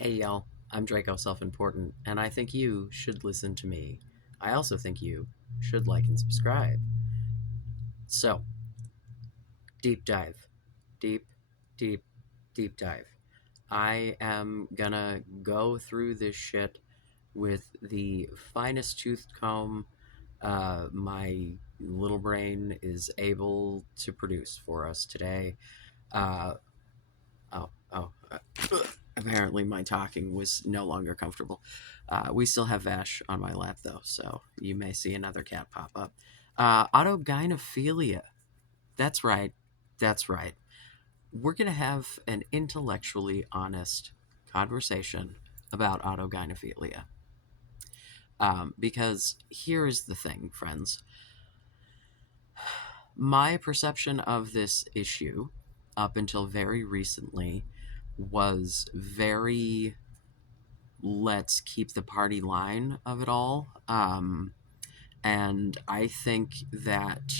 Hey y'all, I'm Draco Self Important, and I think you should listen to me. I also think you should like and subscribe. So, deep dive. Deep, deep, deep dive. I am gonna go through this shit with the finest tooth comb my little brain is able to produce for us today. Uh, Oh, oh. Apparently, my talking was no longer comfortable. We still have Vash on my lap, though, so you may see another cat pop up. Autogynephilia. That's right. That's right. We're going to have an intellectually honest conversation about autogynephilia. Because here is the thing, friends. My perception of this issue up until very recently was very let's keep the party line of it all. And I think that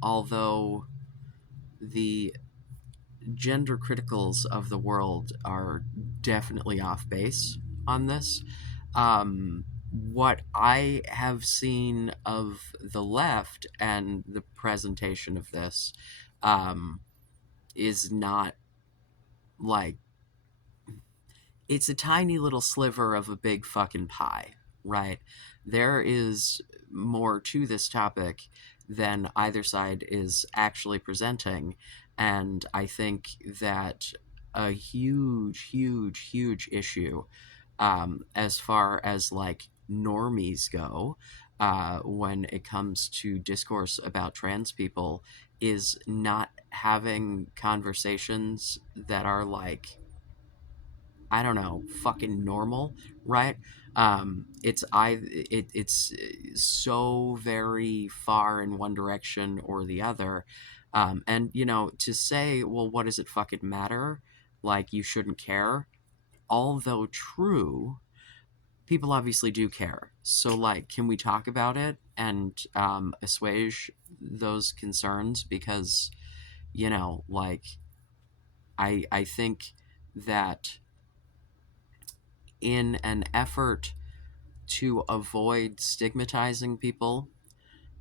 although the gender criticals of the world are definitely off base on this, what I have seen of the left and the presentation of this um, is not like it's a tiny little sliver of a big fucking pie, right? There is more to this topic than either side is actually presenting. And I think that a huge, huge, huge issue as far as like normies go when it comes to discourse about trans people is not having conversations that are like I don't know, fucking normal, right? It's so very far in one direction or the other, and to say, well, what does it fucking matter? Like you shouldn't care. Although true, people obviously do care. So like, can we talk about it and assuage those concerns? Because like I think that in an effort to avoid stigmatizing people,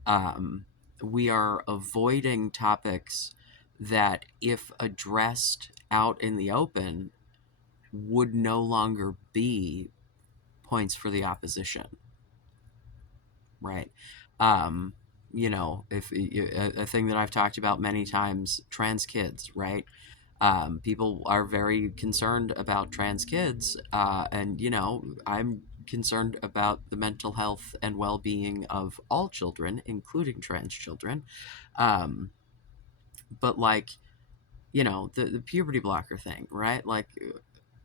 um, we are avoiding topics that, if addressed out in the open, would no longer be points for the opposition, right? Um, if a thing that I've talked about many times, trans kids, right? People are very concerned about trans kids, and I'm concerned about the mental health and well-being of all children, including trans children. Um, but like, the puberty blocker thing, right? Like,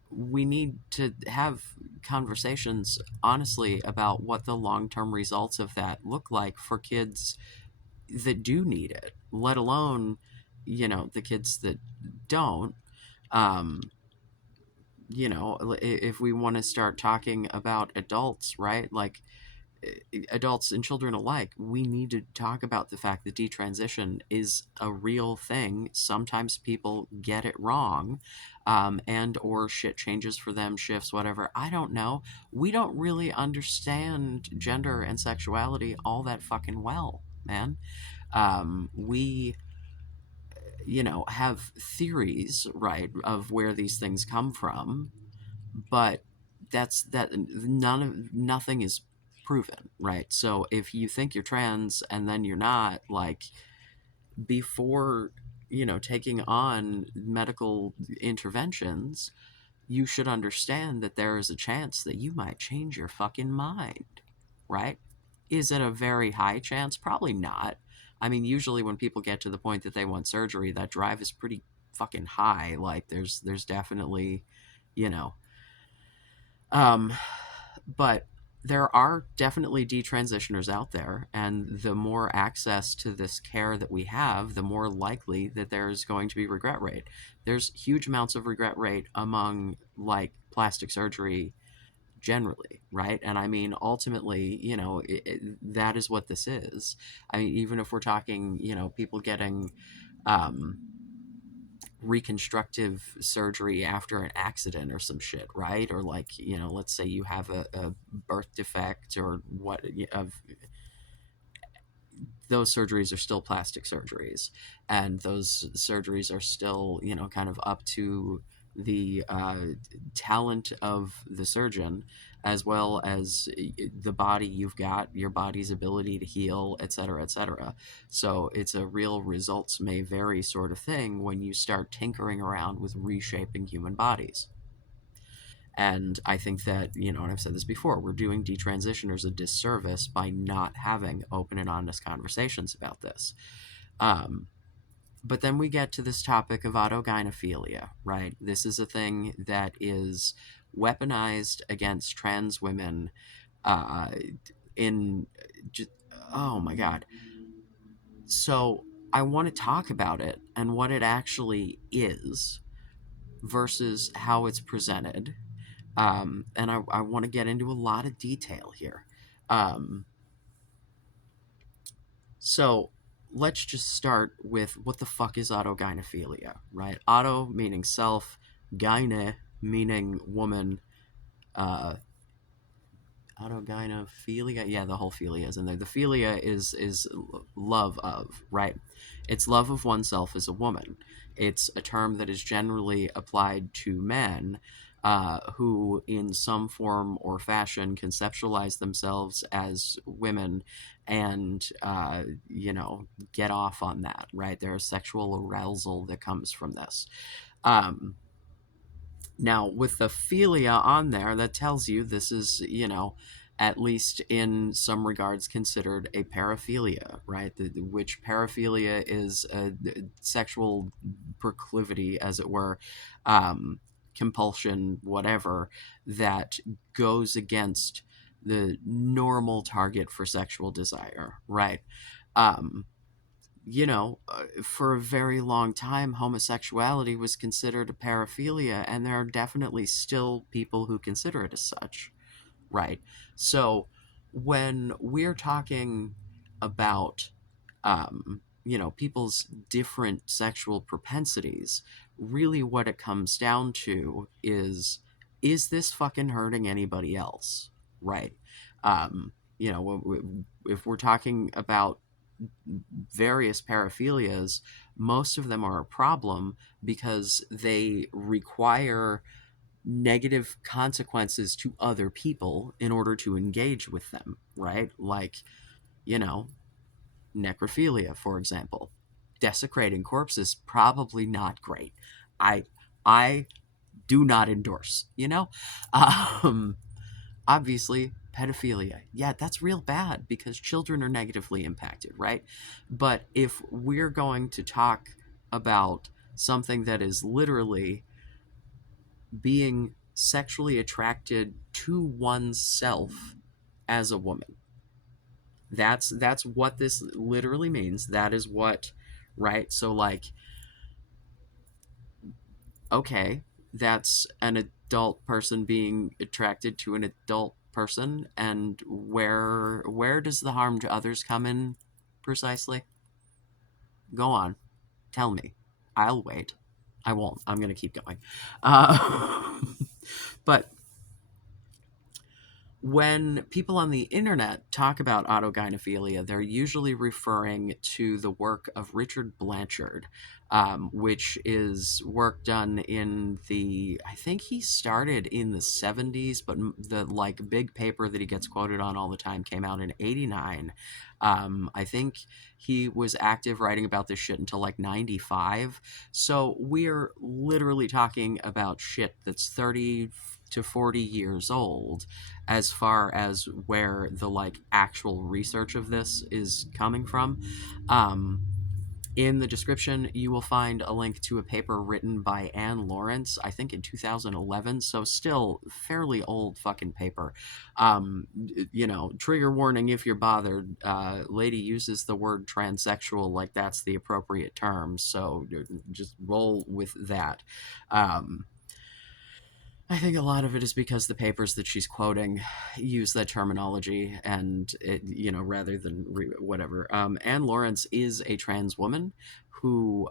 we need to have conversations honestly about what the long-term results of that look like for kids that do need it, let alone the kids that don't. um, if we want to start talking about adults, right? Like adults and children alike, we need to talk about the fact that detransition is a real thing. Sometimes people get it wrong, and or shit changes for them, shifts, whatever. I don't know. We don't really understand gender and sexuality all that fucking well, man. We have theories, right, of where these things come from, but nothing is proven, right? So if you think you're trans and then you're not, like, before taking on medical interventions, you should understand that there is a chance that you might change your fucking mind, right? Is it a very high chance? Probably not. I mean, usually when people get to the point that they want surgery, that drive is pretty fucking high. Like there's definitely, you know, um, but there are definitely detransitioners out there, and the more access to this care that we have, the more likely that there's going to be regret rate. There's huge amounts of regret rate among like plastic surgery generally, right? And I mean, ultimately, that is what this is. I mean, even if we're talking, people getting um, reconstructive surgery after an accident or some shit, right? Or like, let's say you have a birth defect or what of those surgeries are still plastic surgeries, and those surgeries are still, kind of up to the talent of the surgeon, as well as the body you've got, your body's ability to heal, et cetera, et cetera. So it's a real results may vary sort of thing when you start tinkering around with reshaping human bodies. And I think that, and I've said this before, we're doing detransitioners a disservice by not having open and honest conversations about this. Um, but then we get to this topic of autogynephilia, right? This is a thing that is weaponized against trans women uh, in, just, oh my God. So I want to talk about it and what it actually is versus how it's presented. And I want to get into a lot of detail here. Um, so let's just start with what the fuck is autogynephilia, right? Auto meaning self, gyne meaning woman, uh, autogynephilia, yeah, the whole philia is in there. The philia is love of, right? It's love of oneself as a woman. It's a term that is generally applied to men who in some form or fashion conceptualize themselves as women and get off on that, right? There's sexual arousal that comes from this. um, Now, with the philia on there, that tells you this is, at least in some regards, considered a paraphilia, right? Which paraphilia is a sexual proclivity, as it were, compulsion, whatever, that goes against the normal target for sexual desire, right? Um, for a very long time, homosexuality was considered a paraphilia, and there are definitely still people who consider it as such, right? So when we're talking about, people's different sexual propensities, really what it comes down to is this fucking hurting anybody else, right? If we're talking about various paraphilias, most of them are a problem because they require negative consequences to other people in order to engage with them, right? Like, you know, necrophilia, for example. Desecrating corpses, probably not great. I do not endorse, Um, obviously, pedophilia. Yeah, that's real bad because children are negatively impacted, right? But if we're going to talk about something that is literally being sexually attracted to oneself as a woman, that's what this literally means. That is what, right? So like, okay, that's an adult person being attracted to an adult person, and where does the harm to others come in precisely? Go on, tell me. I'll wait. I won't. I'm gonna keep going. But when people on the internet talk about autogynephilia, they're usually referring to the work of Richard Blanchard, which is work done in the, I think he started in the 70s, but the like big paper that he gets quoted on all the time came out in 89. I think he was active writing about this shit until like 95. So we're literally talking about shit that's 30 to 40 years old as far as where the like actual research of this is coming from. Um, in the description, you will find a link to a paper written by Anne Lawrence, I think in 2011, so still fairly old fucking paper. Trigger warning if you're bothered. Lady uses the word transsexual like that's the appropriate term, so just roll with that. Um, I think a lot of it is because the papers that she's quoting use that terminology, and it, rather than whatever. Anne Lawrence is a trans woman who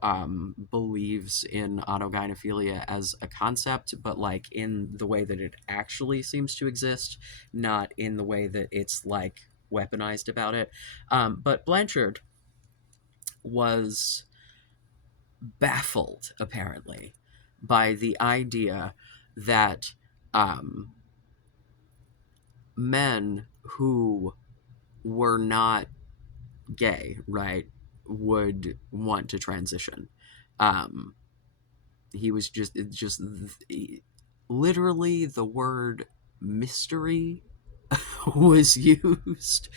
believes in autogynephilia as a concept, but like in the way that it actually seems to exist, not in the way that it's like weaponized about it. But Blanchard was baffled, apparently, by the idea that um, men who were not gay, right, would want to transition. Um, he was just literally the word mystery was used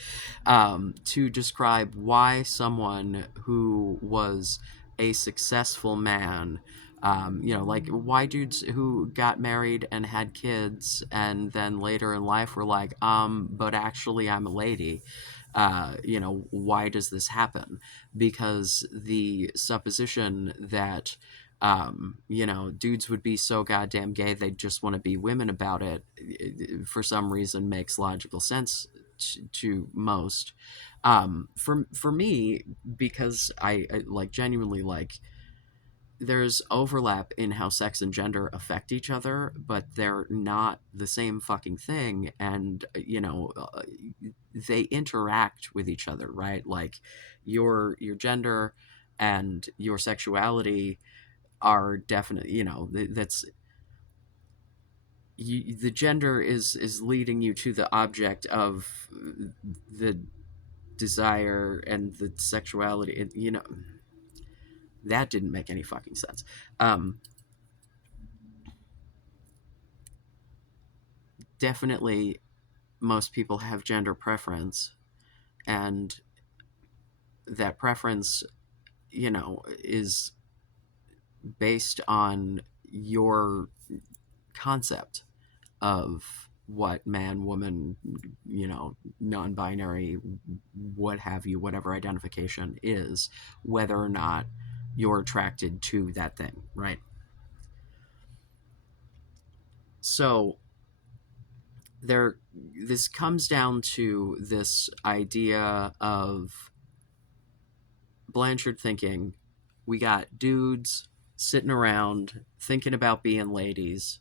to describe why someone who was a successful man, like why dudes who got married and had kids and then later in life were like, but actually I'm a lady. Why does this happen? Because the supposition that dudes would be so goddamn gay they'd just want to be women about it, for some reason makes logical sense to most. For me, because I like genuinely like there's overlap in how sex and gender affect each other, but they're not the same fucking thing, and they interact with each other, right? Like your gender and your sexuality are definitely, that's the gender is leading you to the object of the desire, and the sexuality, that didn't make any fucking sense. Definitely most people have gender preference, and that preference, is based on your concept of what man, woman, non-binary, what have you, whatever identification is, whether or not you're attracted to that thing, right? So there, this comes down to this idea of Blanchard thinking we got dudes sitting around thinking about being ladies,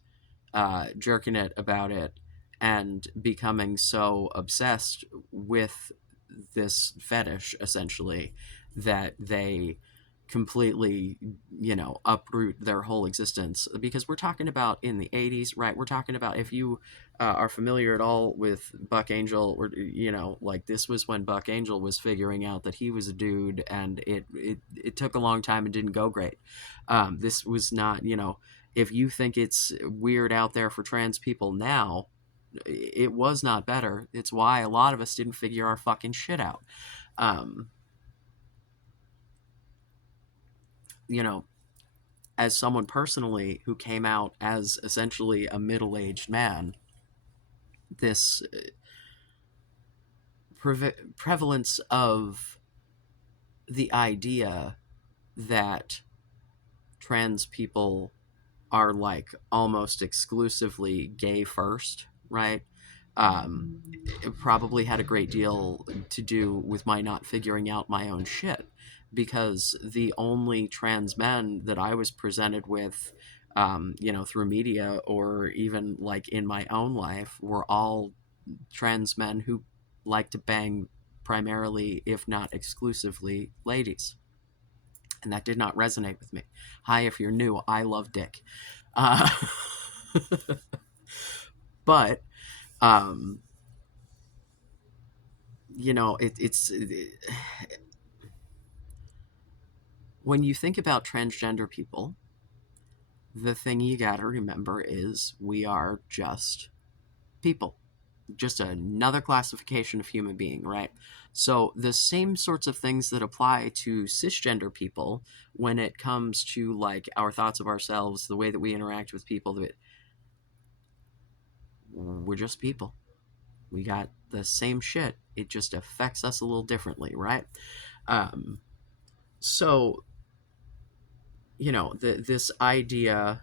jerking it about it, and becoming so obsessed with this fetish, essentially, that they completely, uproot their whole existence. Because we're talking about in the 80s, right? We're talking about, if you are familiar at all with Buck Angel, or, like this was when Buck Angel was figuring out that he was a dude, and it took a long time and didn't go great. This was not, if you think it's weird out there for trans people now, it was not better. It's why a lot of us didn't figure our fucking shit out. Um, you know, as someone personally who came out as essentially a middle-aged man, this prevalence of the idea that trans people are like almost exclusively gay first, right? It probably had a great deal to do with my not figuring out my own shit, because the only trans men that I was presented with, through media or even like in my own life, were all trans men who like to bang primarily, if not exclusively, ladies. And that did not resonate with me. Hi, if you're new, I love dick. Uh, but um, when you think about transgender people, the thing you got to remember is we are just people, just another classification of human being, right? So the same sorts of things that apply to cisgender people when it comes to like our thoughts of ourselves, the way that we interact with people, that we're just people. We got the same shit. It just affects us a little differently, right? Um, so this idea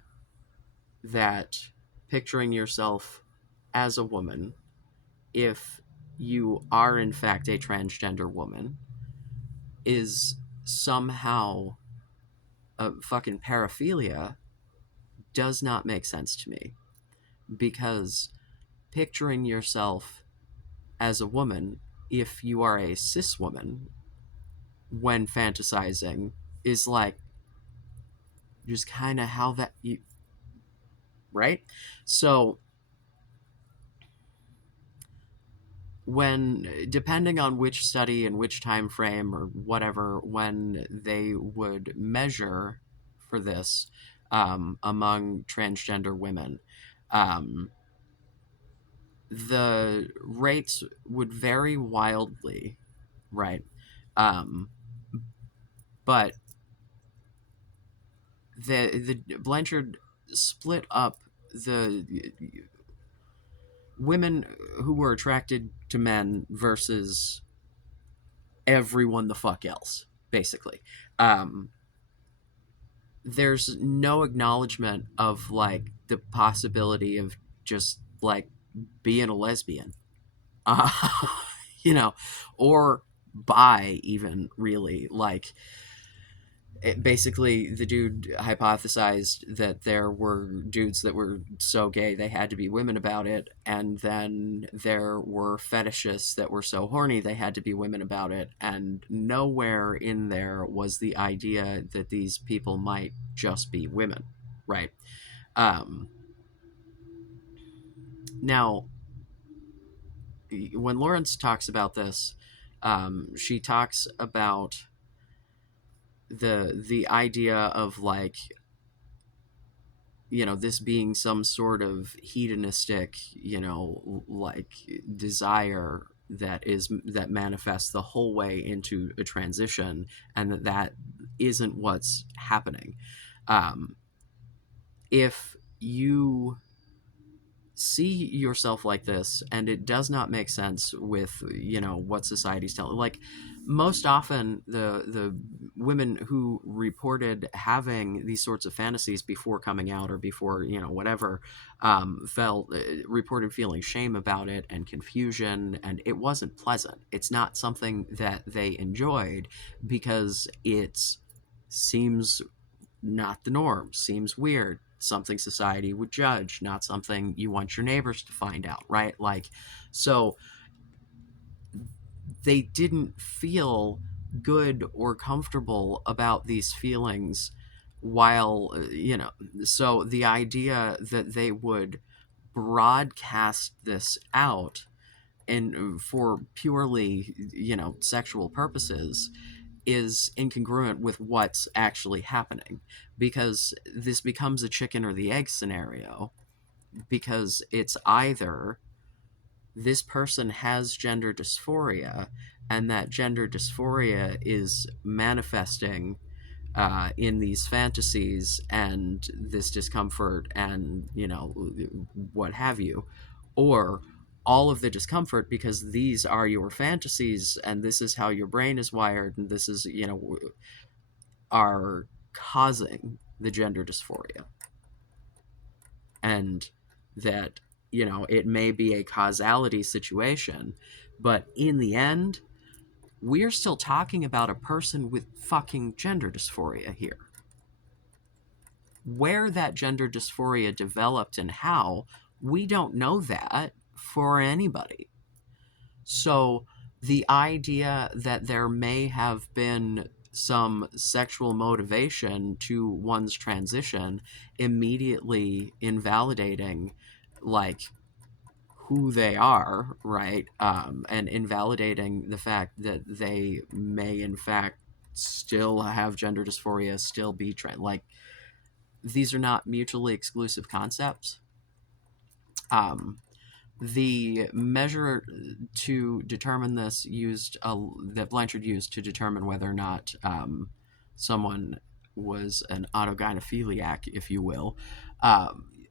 that picturing yourself as a woman, if you are in fact a transgender woman, is somehow a fucking paraphilia does not make sense to me, because picturing yourself as a woman, if you are a cis woman, when fantasizing, is like just kind of how that you, right? So when, depending on which study and which time frame or whatever, when they would measure for this, among transgender women, um, the rates would vary wildly, right? Um, but the Blanchard split up the women who were attracted to men versus everyone the fuck else, basically. Um, there's no acknowledgement of like the possibility of just like being a lesbian, uh, you know, or bi, even, really. Like, basically, the dude hypothesized that there were dudes that were so gay they had to be women about it, and then there were fetishists that were so horny they had to be women about it, and nowhere in there was the idea that these people might just be women, right? Um, now, when Lawrence talks about this, she talks about the idea of like, this being some sort of hedonistic, like desire that manifests the whole way into a transition, and that isn't what's happening. um, if you see yourself like this and it does not make sense with what society's telling, like, most often the women who reported having these sorts of fantasies before coming out, or before whatever, felt reported feeling shame about it and confusion, and it wasn't pleasant. It's not something that they enjoyed, because it seems not the norm, seems weird, something society would judge, not something you want your neighbors to find out, right? Like, so they didn't feel good or comfortable about these feelings, while, so the idea that they would broadcast this out and for purely sexual purposes is incongruent with what's actually happening, because this becomes a chicken or the egg scenario, because it's either this person has gender dysphoria, and that gender dysphoria is manifesting in these fantasies and this discomfort and what have you, or all of the discomfort because these are your fantasies and this is how your brain is wired, and this is are causing the gender dysphoria. And that it may be a causality situation, but in the end we're still talking about a person with fucking gender dysphoria here. Where that gender dysphoria developed and how, we don't know that for anybody. So the idea that there may have been some sexual motivation to one's transition, immediately invalidating like who they are, right? And invalidating the fact that they may in fact still have gender dysphoria, still be like, these are not mutually exclusive concepts. Um, the measure to determine this that Blanchard used to determine whether or not someone was an autogynephiliac, if you will,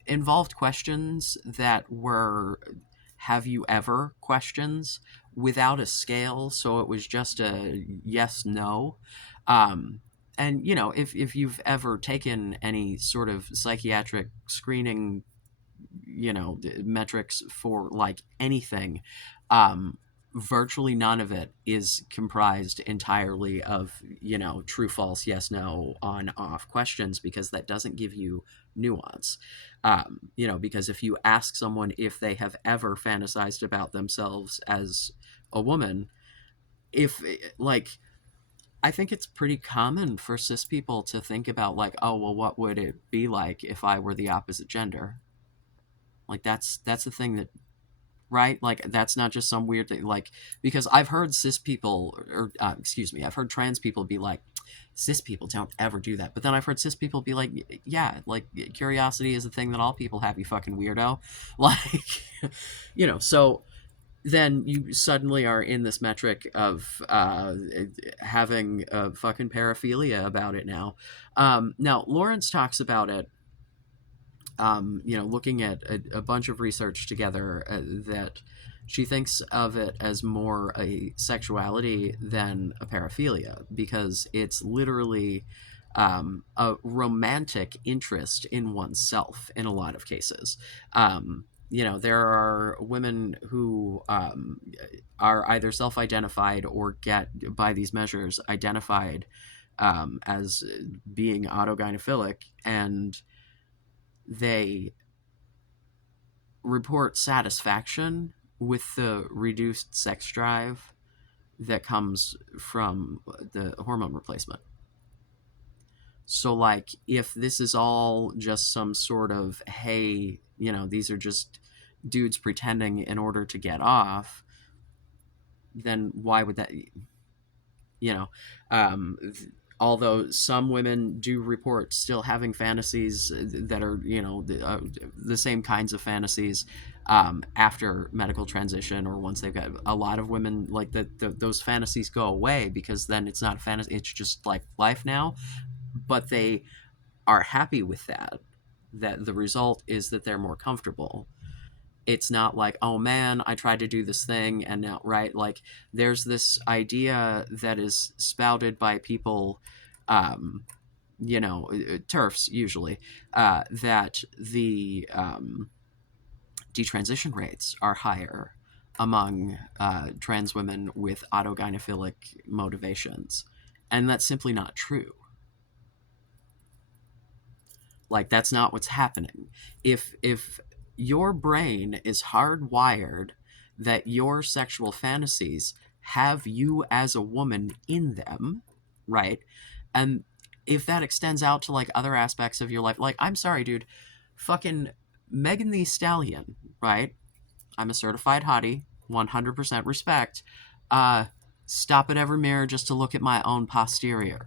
involved questions that were "have you ever" questions without a scale, so it was just a yes no. um, and if you've ever taken any sort of psychiatric screening metrics for like anything, um, virtually none of it is comprised entirely of true, false, yes, no, on, off questions, because that doesn't give you nuance. Because if you ask someone if they have ever fantasized about themselves as a woman, if like I think it's pretty common for cis people to think about, like, oh well, what would it be like if I were the opposite gender? Like that's the thing that, right? Like that's not just some weird thing. Like, because I've heard cis people, or excuse me, I've heard trans people be like, cis people don't ever do that. But then I've heard cis people be like, yeah, like curiosity is a thing that all people have, you fucking weirdo. Like, so then you suddenly are in this metric of having a fucking paraphilia about it now. Now, Lawrence talks about it, looking at a bunch of research together, that she thinks of it as more a sexuality than a paraphilia, because it's literally a romantic interest in oneself in a lot of cases. There are women who are either self identified or get, by these measures, identified as being autogynephilic, and they report satisfaction with the reduced sex drive that comes from the hormone replacement. So, like, if this is all just some sort of, hey, these are just dudes pretending in order to get off, then why would that, you know um, although some women do report still having fantasies that are the same kinds of fantasies after medical transition, or once they've got, a lot of women, like those fantasies go away, because then it's not a fantasy, it's just like life now. But they are happy with that the result is that they're more comfortable. It's not like, oh man, I tried to do this thing and now, right? Like, there's this idea that is spouted by people, um, turfs usually, that the detransition rates are higher among trans women with autogynephilic motivations. And that's simply not true. Like, that's not what's happening. If your brain is hardwired that your sexual fantasies have you as a woman in them, right? And if that extends out to like other aspects of your life, like, I'm sorry, dude, fucking Megan Thee Stallion, right? I'm a certified hottie, 100% respect. Uh, Stop at every mirror just to look at my own posterior.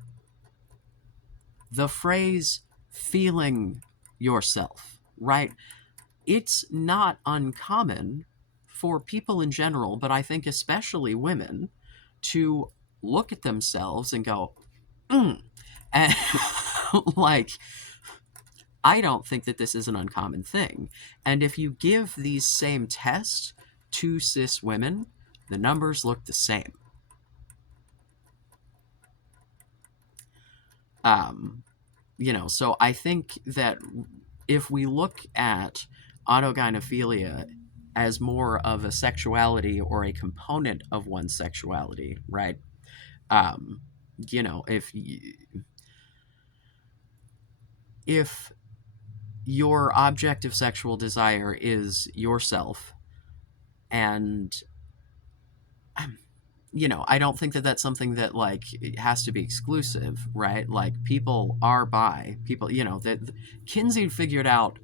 The phrase feeling yourself, right? It's not uncommon for people in general, but I think especially women, to look at themselves and go, and like, I don't think that this is an uncommon thing. And if you give these same tests to cis women, the numbers look the same. So I think that if we look at autogynephilia as more of a sexuality or a component of one's sexuality, right? Um, if your object of sexual desire is yourself, and I don't think that that's something that, like, it has to be exclusive, right? Like, people are bi. People, that Kinsey figured out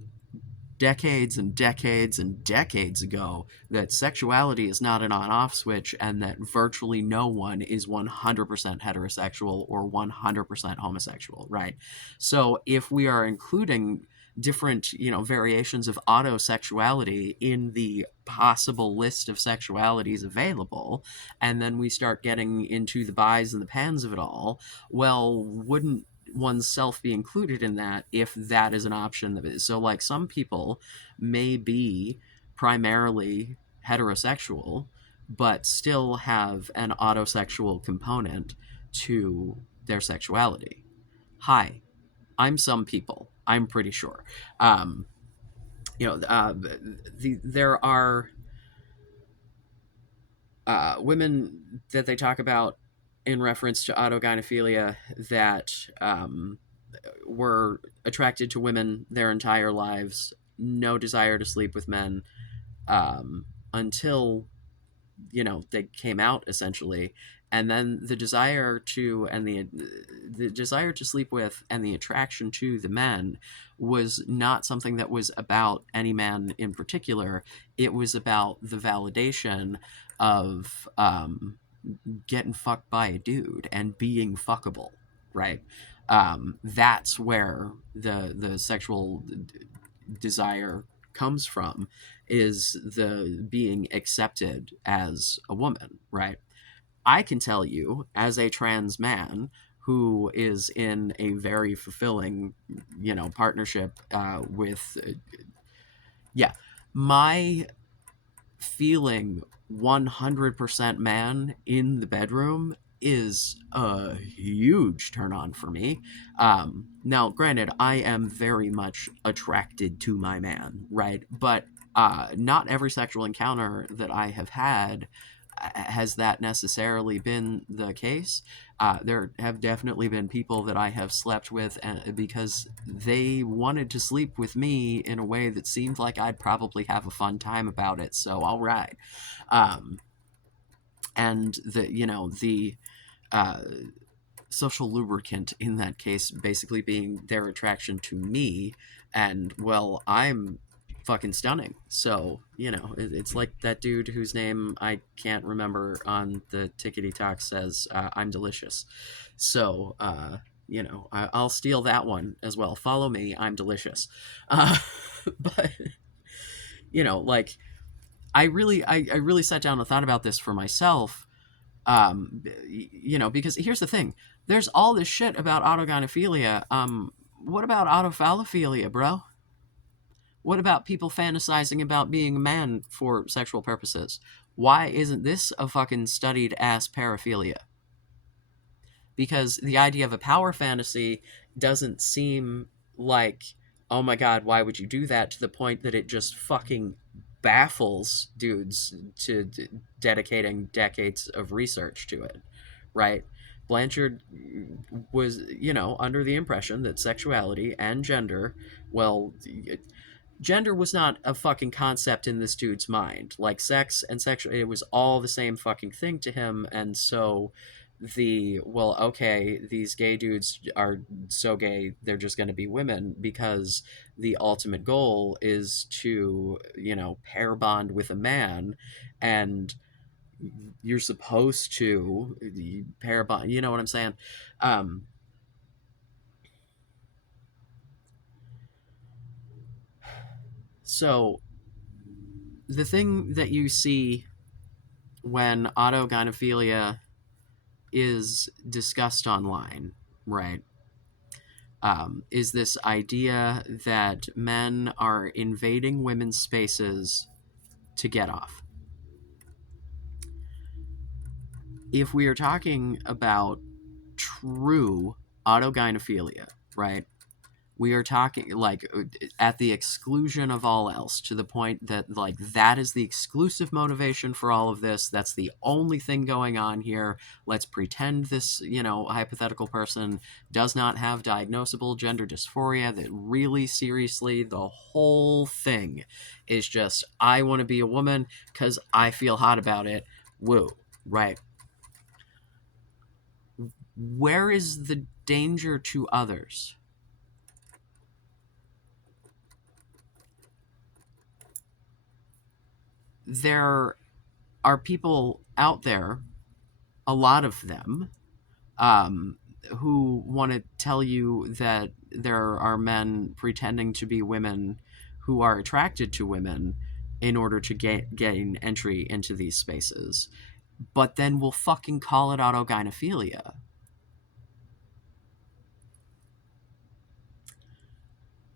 decades and decades and decades ago that sexuality is not an on-off switch, and that virtually no one is 100% heterosexual or 100% homosexual, right? So if we are including different variations of autosexuality in the possible list of sexualities available, and then we start getting into the buys and the pans of it all, well, wouldn't oneself be included in that if that is an option? That is, so, like, some people may be primarily heterosexual but still have an autosexual component to their sexuality. Hi, I'm some people, I'm pretty sure. there are women that they talk about in reference to autogynephilia that were attracted to women their entire lives, no desire to sleep with men, until they came out essentially, and then the desire to sleep with and the attraction to the men was not something that was about any man in particular. It was about the validation of getting fucked by a dude and being fuckable, right? That's where the sexual desire comes from, is the being accepted as a woman, right? I can tell you, as a trans man who is in a very fulfilling, partnership with, yeah, my feeling 100% man in the bedroom is a huge turn on for me. Now, granted, I am very much attracted to my man, right? But not every sexual encounter that I have had has that necessarily been the case. There have definitely been people that I have slept with because they wanted to sleep with me in a way that seemed like I'd probably have a fun time about it. So, all right. Um, and the uh, social lubricant in that case basically being their attraction to me, and well, I'm fucking stunning. So it's like that dude whose name I can't remember on the tickety talk says, I'm delicious. So I'll steal that one as well. Follow me, I'm delicious. But like, I really sat down and thought about this for myself. Because here's the thing: there's all this shit about autogynephilia. What about autophallophilia, bro? What about people fantasizing about being a man for sexual purposes? Why isn't this a fucking studied ass paraphilia? Because the idea of a power fantasy doesn't seem like, oh my god, why would you do that, to the point that it just fucking baffles dudes to dedicating decades of research to it, right? Blanchard was, under the impression that sexuality and gender, well, gender was not a fucking concept in this dude's mind. Like, sex and sexual, it was all the same fucking thing to him. And so okay, these gay dudes are so gay, they're just going to be women, because the ultimate goal is to, pair bond with a man, and you're supposed to pair bond, you know what I'm saying? Um, so the thing that you see when autogynephilia is discussed online, right, is this idea that men are invading women's spaces to get off. If we are talking about true autogynephilia, right, we are talking like at the exclusion of all else, to the point that like that is the exclusive motivation for all of this. That's the only thing going on here. Let's pretend this hypothetical person does not have diagnosable gender dysphoria, that really seriously the whole thing is just, I want to be a woman because I feel hot about it. Woo, right? Where is the danger to others? There are people out there, a lot of them, who want to tell you that there are men pretending to be women who are attracted to women in order to gain entry into these spaces, but then we'll fucking call it autogynephilia.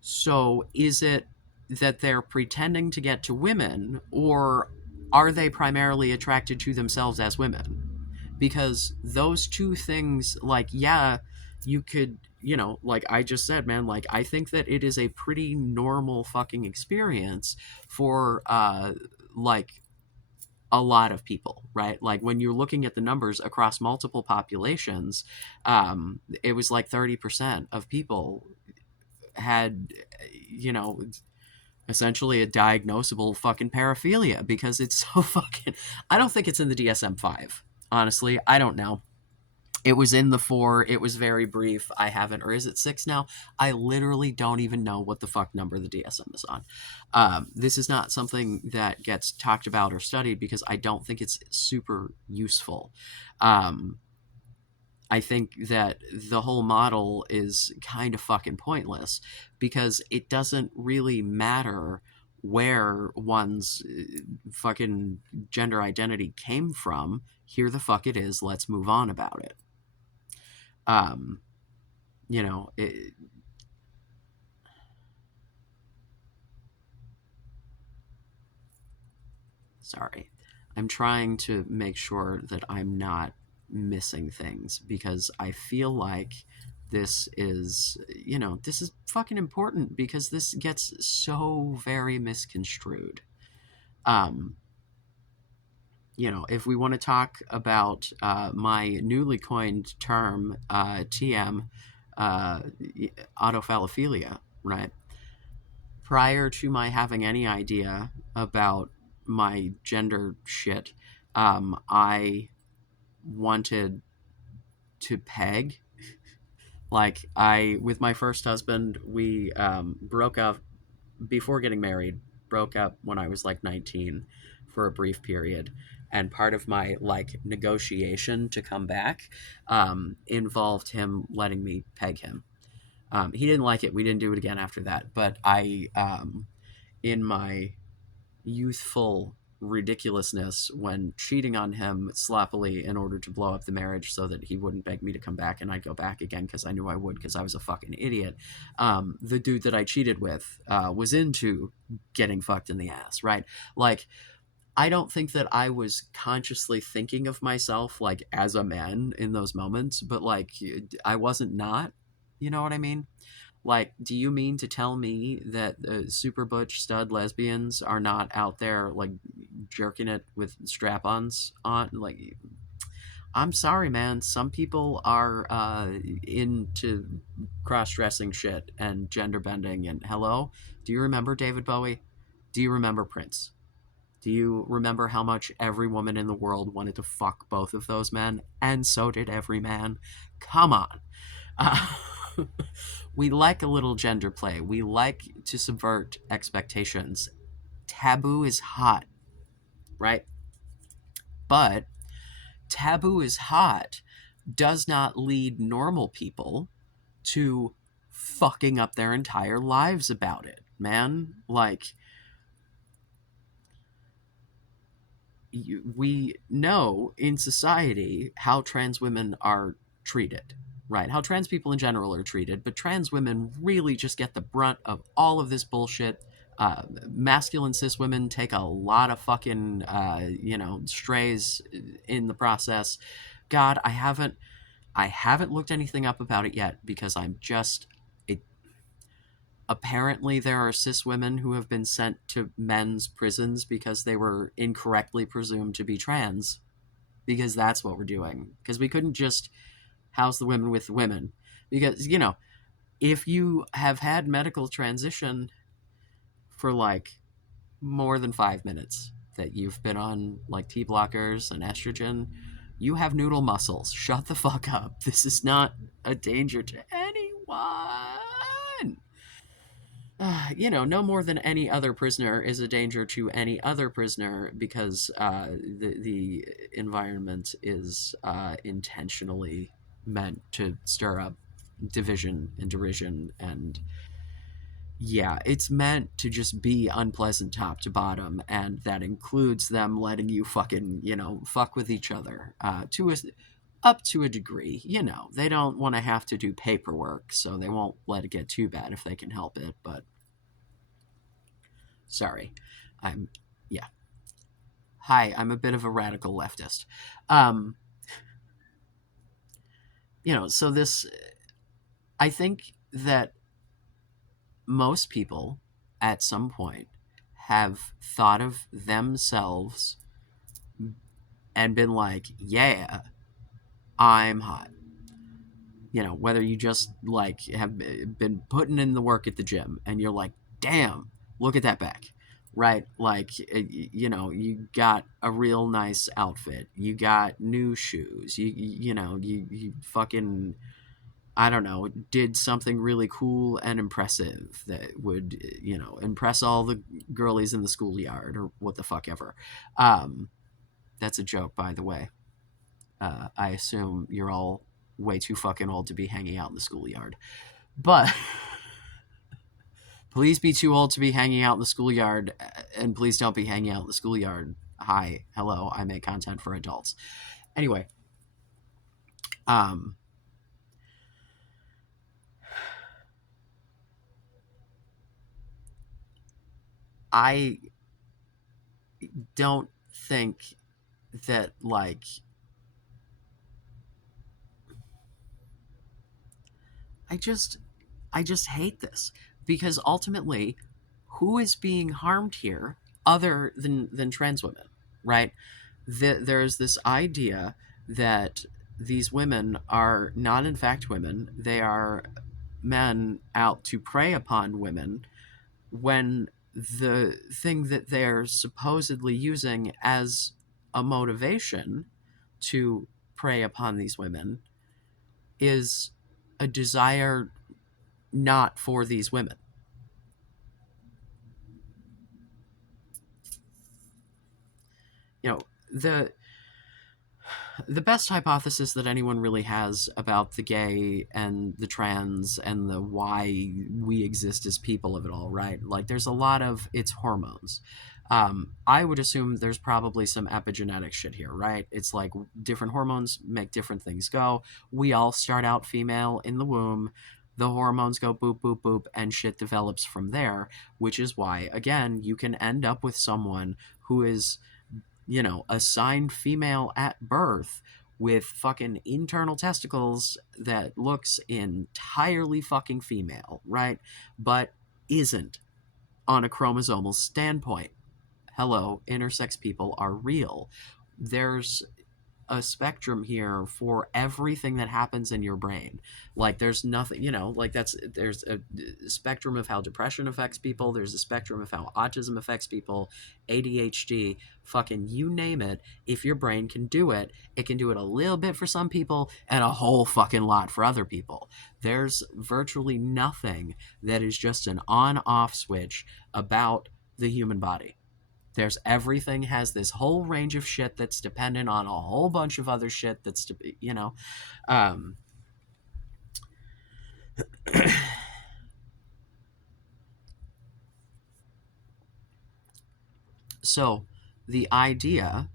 So is it that they're pretending to get to women, or are they primarily attracted to themselves as women? Because those two things, like, yeah, you could, like I just said, man, like I think that it is a pretty normal fucking experience for like a lot of people, right? Like when you're looking at the numbers across multiple populations, it was like 30% of people had, you know, essentially a diagnosable fucking paraphilia because it's so fucking. I don't think it's in the DSM-5. Honestly, I don't know. It was in the 4. It was very brief. I haven't, or is it 6 now? I literally don't even know what the fuck number the DSM is on. This is not something that gets talked about or studied because I don't think it's super useful. Um, I think that the whole model is kind of fucking pointless because it doesn't really matter where one's fucking gender identity came from. Here the fuck it is. Let's move on about it. Um, you know, it, sorry. I'm trying to make sure that I'm not missing things because I feel like this is, this is fucking important because this gets so very misconstrued. Um, if we want to talk about my newly coined term, TM, uh, autophallophilia, right? Prior to my having any idea about my gender shit, I wanted to peg. Like, with my first husband, we broke up before getting married, broke up when I was like 19 for a brief period. And part of my like negotiation to come back involved him letting me peg him. He didn't like it. We didn't do it again after that. But in my youthful ridiculousness when cheating on him sloppily in order to blow up the marriage so that he wouldn't beg me to come back and I'd go back again because I knew I would because I was a fucking idiot. The dude that I cheated with was into getting fucked in the ass, right? Like, I don't think that I was consciously thinking of myself like as a man in those moments, but like I wasn't not. You know what I mean? Like, do you mean to tell me that super butch stud lesbians are not out there like jerking it with strap-ons on? Like, I'm sorry, man. Some people are into cross-dressing shit and gender bending. And hello, do you remember David Bowie? Do you remember Prince? Do you remember how much every woman in the world wanted to fuck both of those men? And so did every man. Come on. Uh, we like a little gender play. We like to subvert expectations. Taboo is hot, right? But taboo is hot does not lead normal people to fucking up their entire lives about it, man. Like, we know in society how trans women are treated, right? How trans people in general are treated, but trans women really just get the brunt of all of this bullshit. Masculine cis women take a lot of fucking, strays in the process. God, I haven't looked anything up about it yet because I'm just. Apparently, there are cis women who have been sent to men's prisons because they were incorrectly presumed to be trans. Because that's what we're doing. Because we couldn't just house the women with women. Because, if you have had medical transition for like more than 5 minutes, that you've been on like T blockers and estrogen, you have noodle muscles. Shut the fuck up. This is not a danger to anyone. No more than any other prisoner is a danger to any other prisoner because the environment is intentionally meant to stir up division and derision, and yeah, it's meant to just be unpleasant top to bottom, and that includes them letting you fucking fuck with each other up to a degree. They don't want to have to do paperwork, so they won't let it get too bad if they can help it, but sorry. I'm, yeah. Hi, I'm a bit of a radical leftist. Um, so this, I think that most people at some point have thought of themselves and been like, yeah, I'm hot. You know, whether you just like have been putting in the work at the gym and you're like, damn, look at that back, right? Like, you know, you got a real nice outfit, you got new shoes, you know, you fucking, I don't know, did something really cool and impressive that would, you know, impress all the girlies in the schoolyard or what the fuck ever. Um, that's a joke, by the way. I assume you're all way too fucking old to be hanging out in the schoolyard. But please be too old to be hanging out in the schoolyard, and please don't be hanging out in the schoolyard. Hi, hello, I make content for adults. Anyway, um, I don't think that, like, I just I just hate this because ultimately, who is being harmed here other than trans women, right? There's this idea that these women are not in fact women; they are men out to prey upon women. When the thing that they're supposedly using as a motivation to prey upon these women is a desire not for these women. You know, the best hypothesis that anyone really has about the gay and the trans and the why we exist as people of it all, right? Like, there's a lot of it's hormones. I would assume there's probably some epigenetic shit here, right? It's like different hormones make different things go. We all start out female in the womb. The hormones go boop, boop, boop, and shit develops from there, which is why, again, you can end up with someone who is, you know, assigned female at birth with fucking internal testicles that looks entirely fucking female, right? But isn't on a chromosomal standpoint. Hello, intersex people are real. There's a spectrum here for everything that happens in your brain. Like, there's nothing, you know, like there's a spectrum of how depression affects people, there's a spectrum of how autism affects people, ADHD, fucking you name it. If your brain can do it, it can do it a little bit for some people and a whole fucking lot for other people. There's virtually nothing that is just an on off switch about the human body. There's everything has this whole range of shit that's dependent on a whole bunch of other shit that's, you know. um so the idea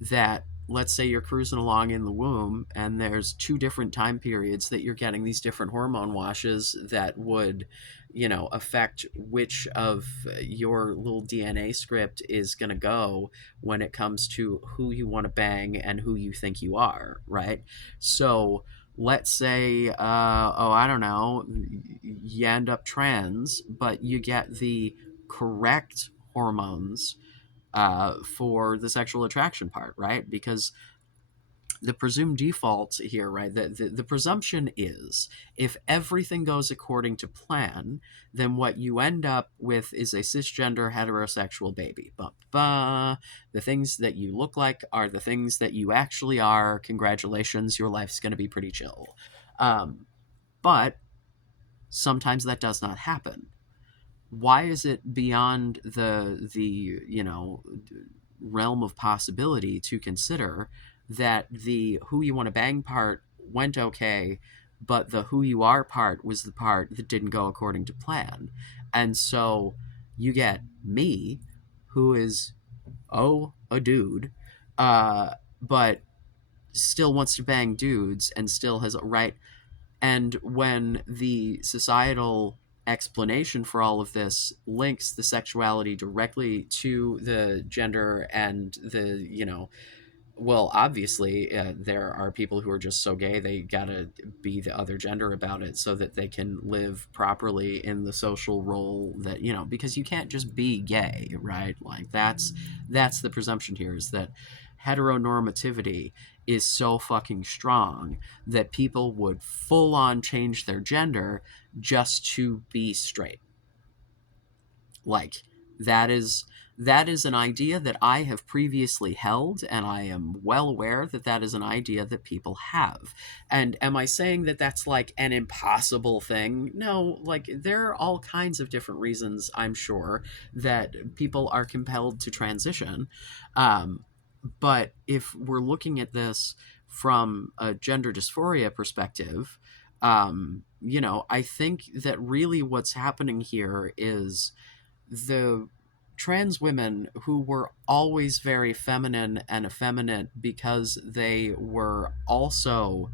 that, let's say you're cruising along in the womb and there's two different time periods that you're getting these different hormone washes that would, you know, affect which of your little DNA script is going to go when it comes to who you want to bang and who you think you are, right? So let's say, oh, I don't know, you end up trans, but you get the correct hormones for the sexual attraction part, right? Because the presumed default here, right? The presumption is if everything goes according to plan, then what you end up with is a cisgender heterosexual baby. The things that you look like are the things that you actually are. Congratulations, your life's going to be pretty chill. But sometimes that does not happen. Why is it beyond the you know, realm of possibility to consider that the who you want to bang part went okay, but the who you are part was the part that didn't go according to plan? And so you get me, who is, oh, a dude, but still wants to bang dudes and still has a right. And when the societal explanation for all of this links the sexuality directly to the gender and the, you know, Well, obviously, there are people who are just so gay they gotta be the other gender about it so that they can live properly in the social role that, because you can't just be gay, right? Like that's the presumption here, is that heteronormativity is so fucking strong that people would full on change their gender just to be straight. Like that is that is an idea that I have previously held, and I am well aware that that is an idea that people have. And am I saying that that's like an impossible thing? No, like there are all kinds of different reasons, I'm sure, that people are compelled to transition. Um, but if we're looking at this from a gender dysphoria perspective, I think that really what's happening here is the trans women who were always very feminine and effeminate because they were also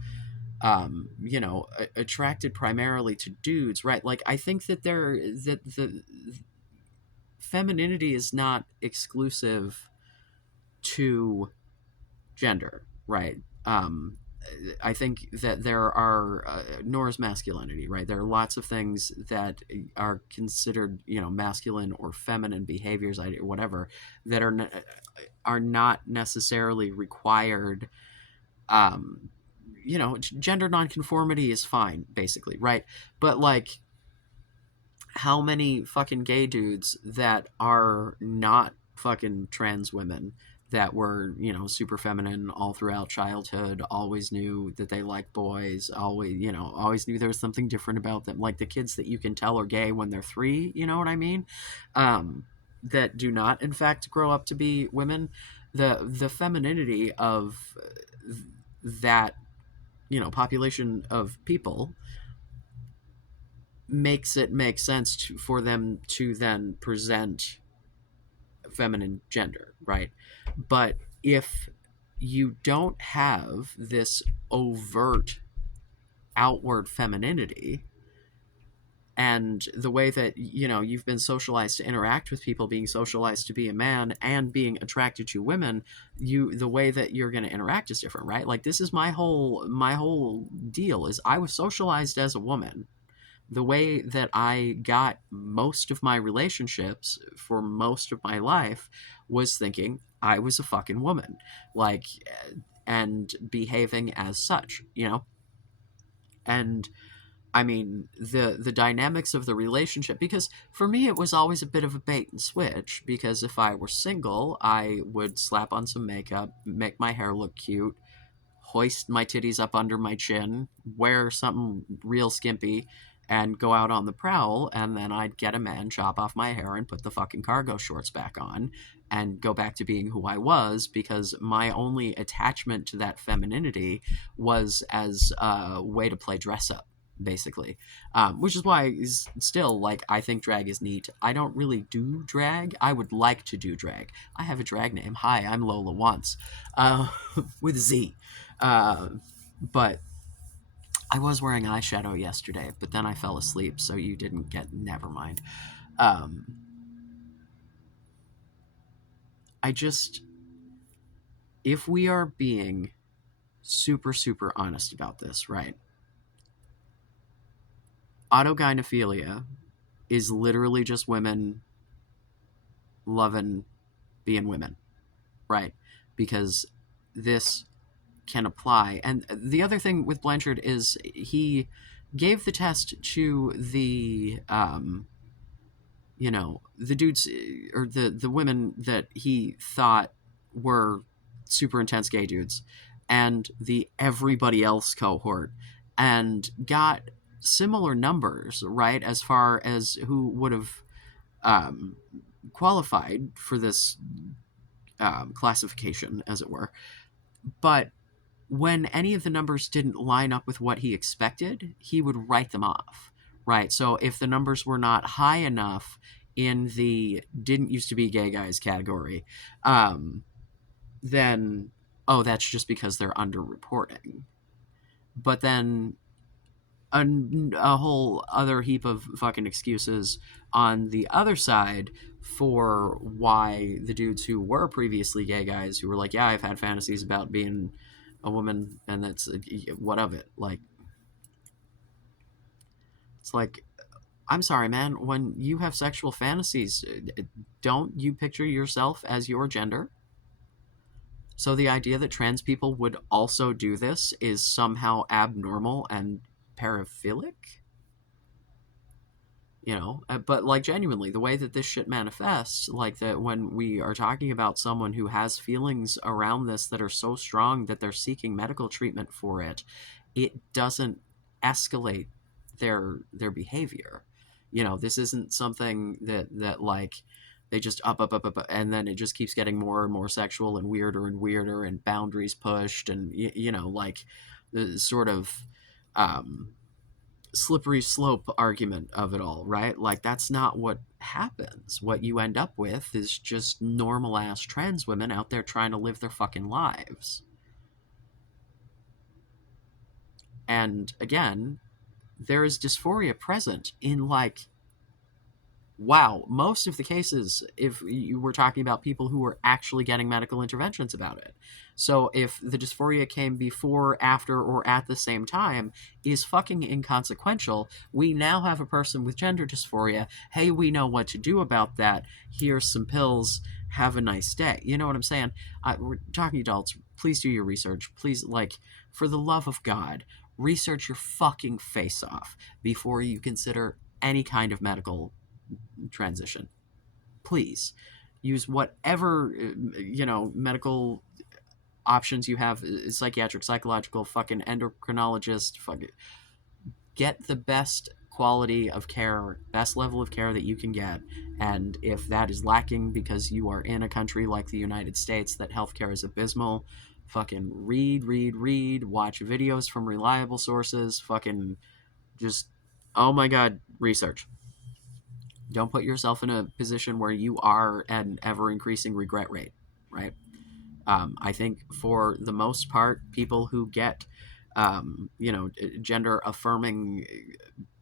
attracted primarily to dudes, right? Like I think that the femininity is not exclusive to gender, right? I think that there are, nor is masculinity, right? There are lots of things that are considered, masculine or feminine behaviors, whatever, that are not necessarily required. Gender nonconformity is fine, basically, right? But like, how many fucking gay dudes that are not fucking trans women that were, super feminine all throughout childhood, always knew that they liked boys, always knew there was something different about them, like the kids that you can tell are gay when they're 3, you know what I mean? That do not in fact grow up to be women. The femininity of that, population of people makes it make sense for them to then present feminine gender, right? But if you don't have this overt outward femininity, and the way that you've been socialized to interact with people, being socialized to be a man and being attracted to women, the way that you're going to interact is different, right? Like this is my whole deal, is I was socialized as a woman. The way that I got most of my relationships for most of my life was thinking I was a fucking woman, like, and behaving as such, And I mean, the dynamics of the relationship, because for me it was always a bit of a bait and switch, because if I were single, I would slap on some makeup, make my hair look cute, hoist my titties up under my chin, wear something real skimpy, and go out on the prowl, and then I'd get a man, chop off my hair, and put the fucking cargo shorts back on, and go back to being who I was, because my only attachment to that femininity was as a way to play dress up, basically. Which is why still, like, I think drag is neat. I don't really do drag. I would like to do drag. I have a drag name. Hi, I'm Lola Once, with a Z. Uh, but I was wearing eyeshadow yesterday, but then I fell asleep, so you didn't get. Never mind. Um, I just, if we are being super, super honest about this, right? Autogynephilia is literally just women loving being women, right? Because this can apply. And the other thing with Blanchard is he gave the test to the dudes, or the women that he thought were super intense gay dudes, and the everybody else cohort, and got similar numbers, right, as far as who would have um, qualified for this classification, as it were. But when any of the numbers didn't line up with what he expected, he would write them off, right? So if the numbers were not high enough in the didn't used to be gay guys category, then, oh, that's just because they're underreporting. But then a whole other heap of fucking excuses on the other side for why the dudes who were previously gay guys who were like, yeah, I've had fantasies about being a woman, and that's what of it. Like, it's like, I'm sorry, man. When you have sexual fantasies, don't you picture yourself as your gender? So the idea that trans people would also do this is somehow abnormal and paraphilic? But like, genuinely, the way that this shit manifests, like, that when we are talking about someone who has feelings around this that are so strong that they're seeking medical treatment for it, it doesn't escalate their behavior. This isn't something that like they just up, and then it just keeps getting more and more sexual and weirder and boundaries pushed, and like the sort of um slippery slope argument of it all, right? Like, that's not what happens. What you end up with is just normal ass trans women out there trying to live their fucking lives. And again, there is dysphoria present in, like, wow, most of the cases, if you were talking about people who were actually getting medical interventions about it. So if the dysphoria came before, after, or at the same time, is fucking inconsequential. We now have a person with gender dysphoria. Hey, we know what to do about that. Here's some pills. Have a nice day. You know what I'm saying? We're talking adults. Please do your research. Please, like, for the love of God, research your fucking face off before you consider any kind of medical transition. Please use whatever medical options you have, psychiatric, psychological, fucking endocrinologist. Fucking get the best quality of care, best level of care that you can get. And if that is lacking because you are in a country like the United States that healthcare is abysmal, fucking read, watch videos from reliable sources, fucking just, oh my god, research. Don't put yourself in a position where you are at an ever increasing regret rate, right? I think for the most part, people who get, gender affirming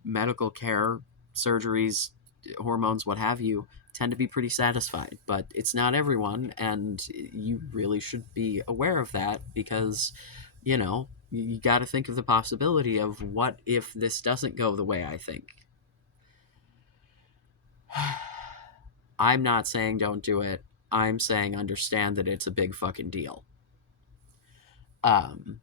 medical care, surgeries, hormones, what have you, tend to be pretty satisfied. But it's not everyone, and you really should be aware of that because, you got to think of the possibility of what if this doesn't go the way I think. I'm not saying don't do it. I'm saying understand that it's a big fucking deal. Um,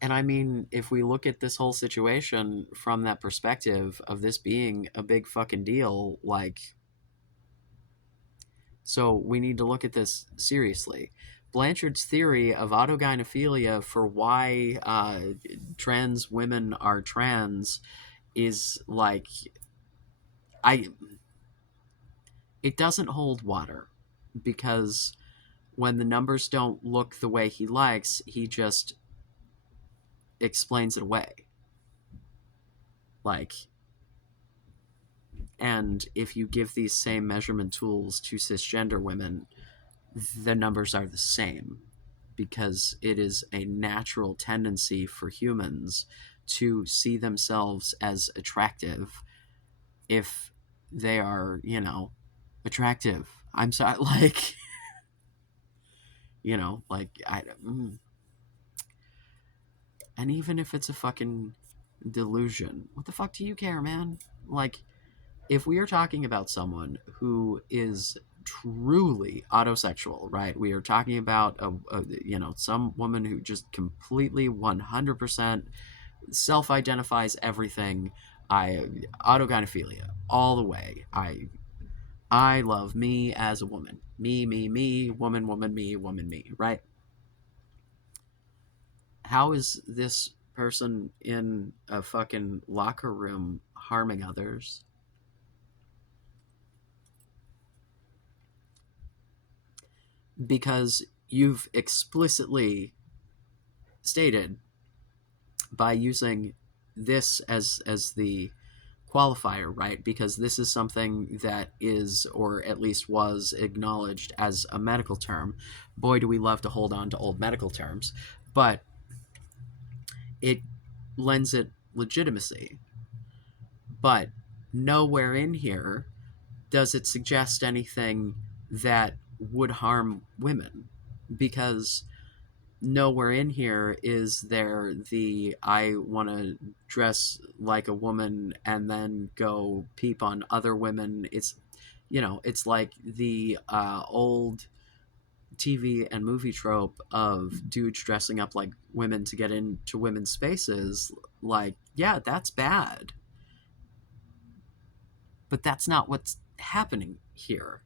and I mean, if we look at this whole situation from that perspective of this being a big fucking deal, like, so we need to look at this seriously. Blanchard's theory of autogynephilia for why trans women are trans is like, I it doesn't hold water because when the numbers don't look the way he likes, he just explains it away. Like, and if you give these same measurement tools to cisgender women, the numbers are the same because it is a natural tendency for humans to see themselves as attractive if they are, attractive. I'm sorry, like, like, and even if it's a fucking delusion, what the fuck do you care, man? Like, if we are talking about someone who is truly autosexual, right? We are talking about some woman who just completely 100% self-identifies everything. I Autogynephilia all the way. I love me as a woman. Me, woman, me, woman, me, right? How is this person in a fucking locker room harming others? Because you've explicitly stated by using this as the qualifier, right? Because this is something that is, or at least was, acknowledged as a medical term. Boy, do we love to hold on to old medical terms, but it lends it legitimacy. But nowhere in here does it suggest anything that would harm women? Because nowhere in here is there the I want to dress like a woman and then go peep on other women. It's, it's like the old TV and movie trope of dudes dressing up like women to get into women's spaces. Like, yeah, that's bad, but that's not what's happening here.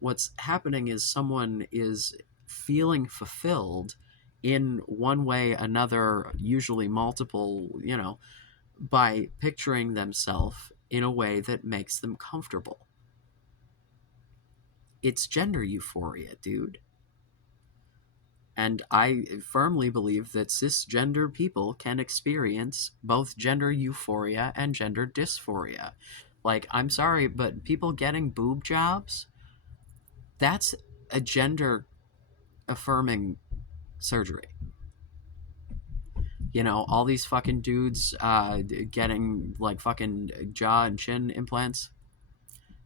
What's happening is someone is feeling fulfilled in one way, another, usually multiple, by picturing themselves in a way that makes them comfortable. It's gender euphoria, dude. And I firmly believe that cisgender people can experience both gender euphoria and gender dysphoria. Like, I'm sorry, but people getting boob jobs, that's a gender affirming surgery. All these fucking dudes getting like fucking jaw and chin implants.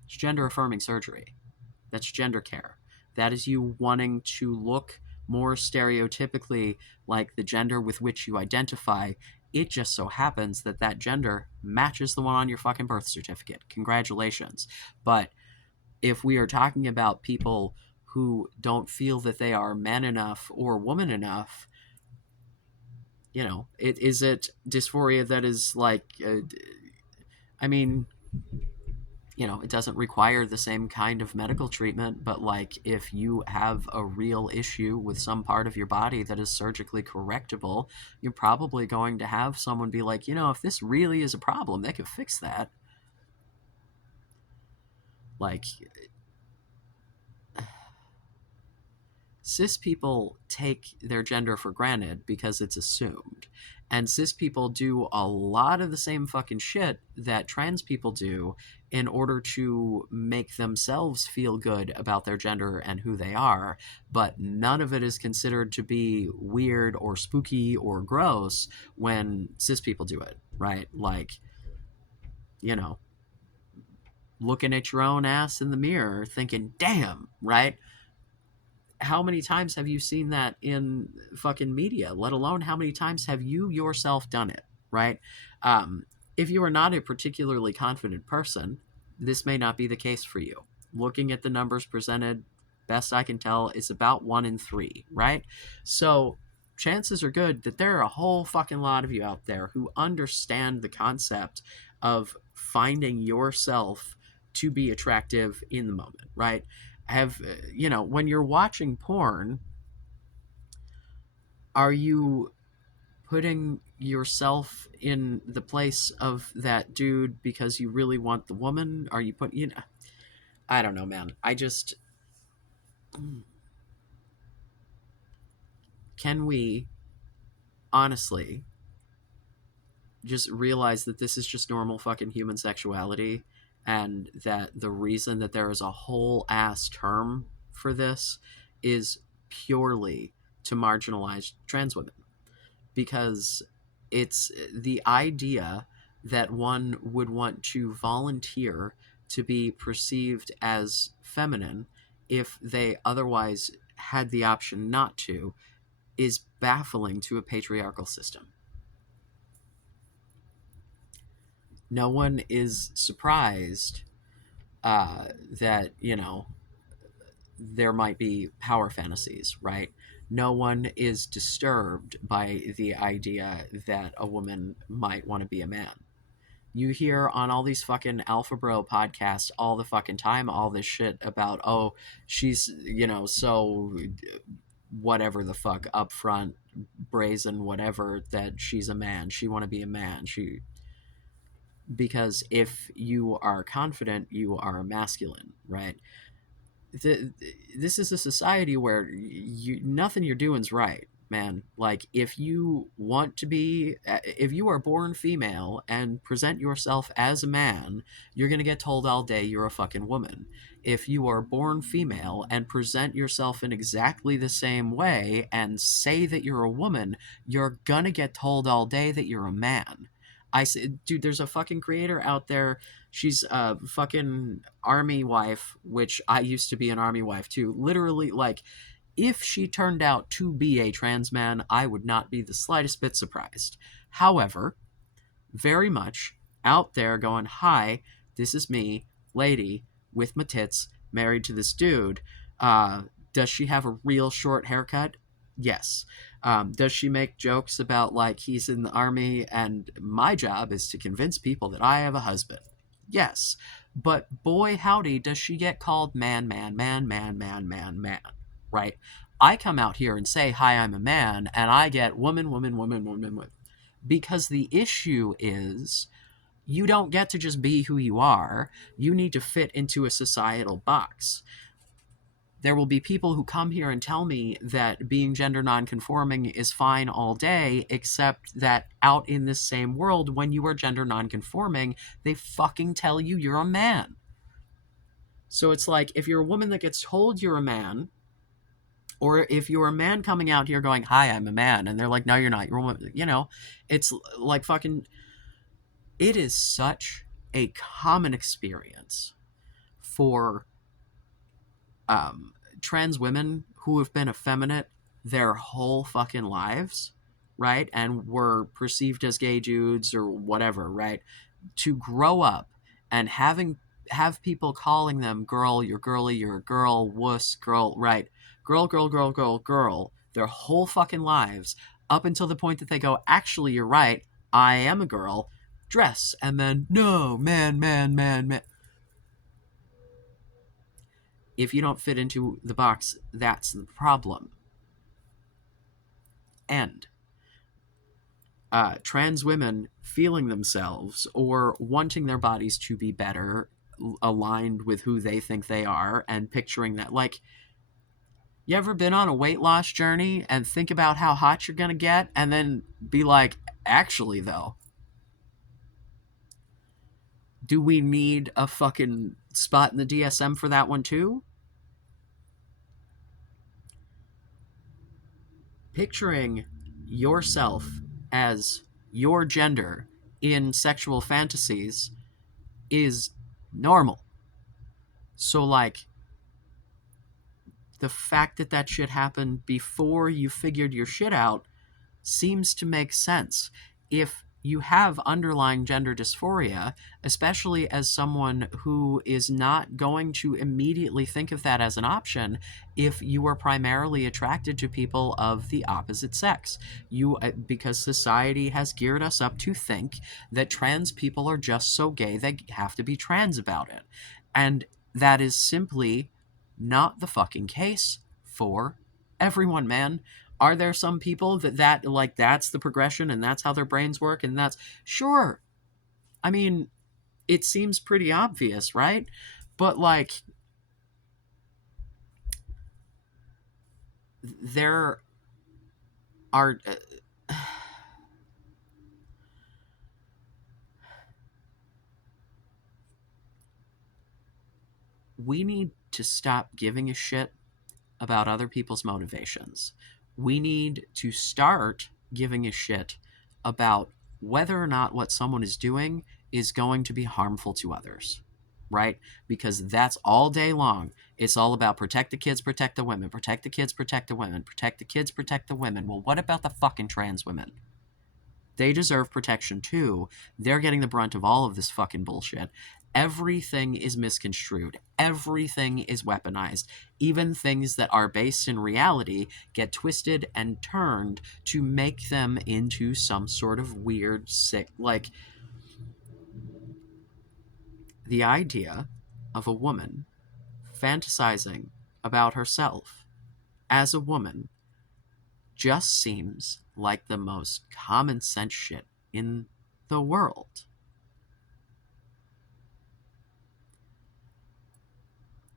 It's gender affirming surgery. That's gender care. That is you wanting to look more stereotypically like the gender with which you identify. It just so happens that that gender matches the one on your fucking birth certificate. Congratulations. But if we are talking about people who don't feel that they are man enough or woman enough, is it dysphoria that is like, I mean, it doesn't require the same kind of medical treatment, but like if you have a real issue with some part of your body that is surgically correctable, you're probably going to have someone be like, if this really is a problem, they could fix that. Like, cis people take their gender for granted because it's assumed. And cis people do a lot of the same fucking shit that trans people do in order to make themselves feel good about their gender and who they are. But none of it is considered to be weird or spooky or gross when cis people do it, right? Like, looking at your own ass in the mirror thinking, damn, right? How many times have you seen that in fucking media, let alone how many times have you yourself done it, right? If you are not a particularly confident person, this may not be the case for you. Looking at the numbers presented, best I can tell, it's about 1 in 3, right? So chances are good that there are a whole fucking lot of you out there who understand the concept of finding yourself to be attractive in the moment, right? When you're watching porn, are you putting yourself in the place of that dude because you really want the woman? Are you putting, I don't know, man. Can we honestly just realize that this is just normal fucking human sexuality, and that the reason that there is a whole ass term for this is purely to marginalize trans women? Because it's the idea that one would want to volunteer to be perceived as feminine if they otherwise had the option not to is baffling to a patriarchal system. No one is surprised that, there might be power fantasies, right? No one is disturbed by the idea that a woman might want to be a man. You hear on all these fucking Alpha Bro podcasts all the fucking time all this shit about, oh, she's, so whatever the fuck, upfront, brazen, whatever, that she's a man. She want to be a man. Because if you are confident, you are masculine, right? This is a society where nothing you're doing's right, man. Like, if you want to be, if you are born female and present yourself as a man, you're gonna get told all day you're a fucking woman. If you are born female and present yourself in exactly the same way and say that you're a woman, you're gonna get told all day that you're a man. I said, dude, there's a fucking creator out there. She's a fucking army wife, which I used to be an army wife too. Literally, like, if she turned out to be a trans man, I would not be the slightest bit surprised. However, very much out there going, hi, this is me, lady, with my tits, married to this dude. Uh, does she have a real short haircut? Yes. Does she make jokes about, like, he's in the army and my job is to convince people that I have a husband? Yes. But boy, howdy, does she get called man, man, man, man, man, man, man, right? I come out here and say, hi, I'm a man, and I get woman, woman, woman, woman, woman. Because the issue is you don't get to just be who you are. You need to fit into a societal box. There will be people who come here and tell me that being gender nonconforming is fine all day, except that out in this same world, when you are gender nonconforming, they fucking tell you you're a man. So it's like, if you're a woman that gets told you're a man, or if you're a man coming out here going, hi, I'm a man, and they're like, no, you're not, you're a woman, you know, it's like fucking, it is such a common experience for trans women who have been effeminate their whole fucking lives, right? And were perceived as gay dudes or whatever, right? To grow up and have people calling them girl, you're girly, you're a girl, wuss, girl, right? Girl, girl, girl, girl, girl, their whole fucking lives, up until the point that they go, actually, you're right, I am a girl, dress, and then, no, man, man, man, man. If you don't fit into the box, that's the problem. And trans women feeling themselves or wanting their bodies to be better, aligned with who they think they are, and picturing that, like, you ever been on a weight loss journey and think about how hot you're gonna get, and then be like, actually, though, do we need a fucking spot in the DSM for that one too? Picturing yourself as your gender in sexual fantasies is normal. So, like, the fact that that shit happened before you figured your shit out seems to make sense. If you have underlying gender dysphoria, especially as someone who is not going to immediately think of that as an option, if you are primarily attracted to people of the opposite sex, because society has geared us up to think that trans people are just so gay they have to be trans about it. And that is simply not the fucking case for everyone, man. Are there some people that like that's the progression and that's how their brains work, and that's sure. I mean, it seems pretty obvious, right? But like, there are we need to stop giving a shit about other people's motivations. We need to start giving a shit about whether or not what someone is doing is going to be harmful to others, right? Because that's all day long. It's all about protect the kids, protect the women, protect the kids, protect the women, protect the kids, protect the women. Well, what about the fucking trans women? They deserve protection too. They're getting the brunt of all of this fucking bullshit. Everything is misconstrued. Everything is weaponized. Even things that are based in reality get twisted and turned to make them into some sort of weird, sick, like, the idea of a woman fantasizing about herself as a woman just seems like the most common sense shit in the world.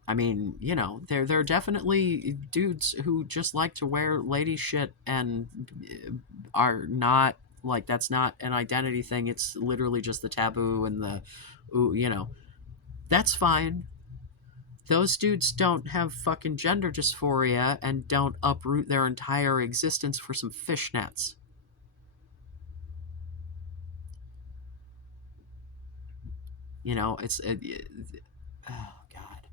I mean, you know, there are definitely dudes who just like to wear lady shit and are not, like, that's not an identity thing. It's literally just the taboo and the, you know, that's fine. Those dudes don't have fucking gender dysphoria and don't uproot their entire existence for some fishnets. You know, oh God.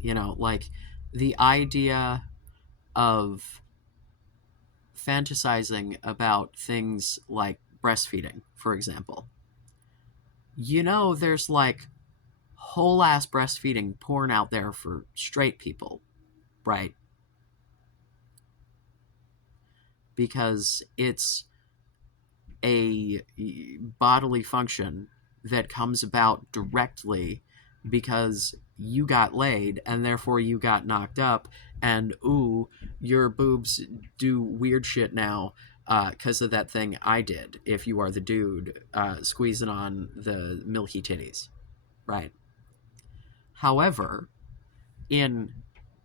You know, like the idea of fantasizing about things like breastfeeding, for example. You know, there's like whole ass breastfeeding porn out there for straight people, right? Because it's a bodily function that comes about directly because you got laid and therefore you got knocked up, and ooh, your boobs do weird shit now because of that thing I did. If you are the dude squeezing on the milky titties, right? However, in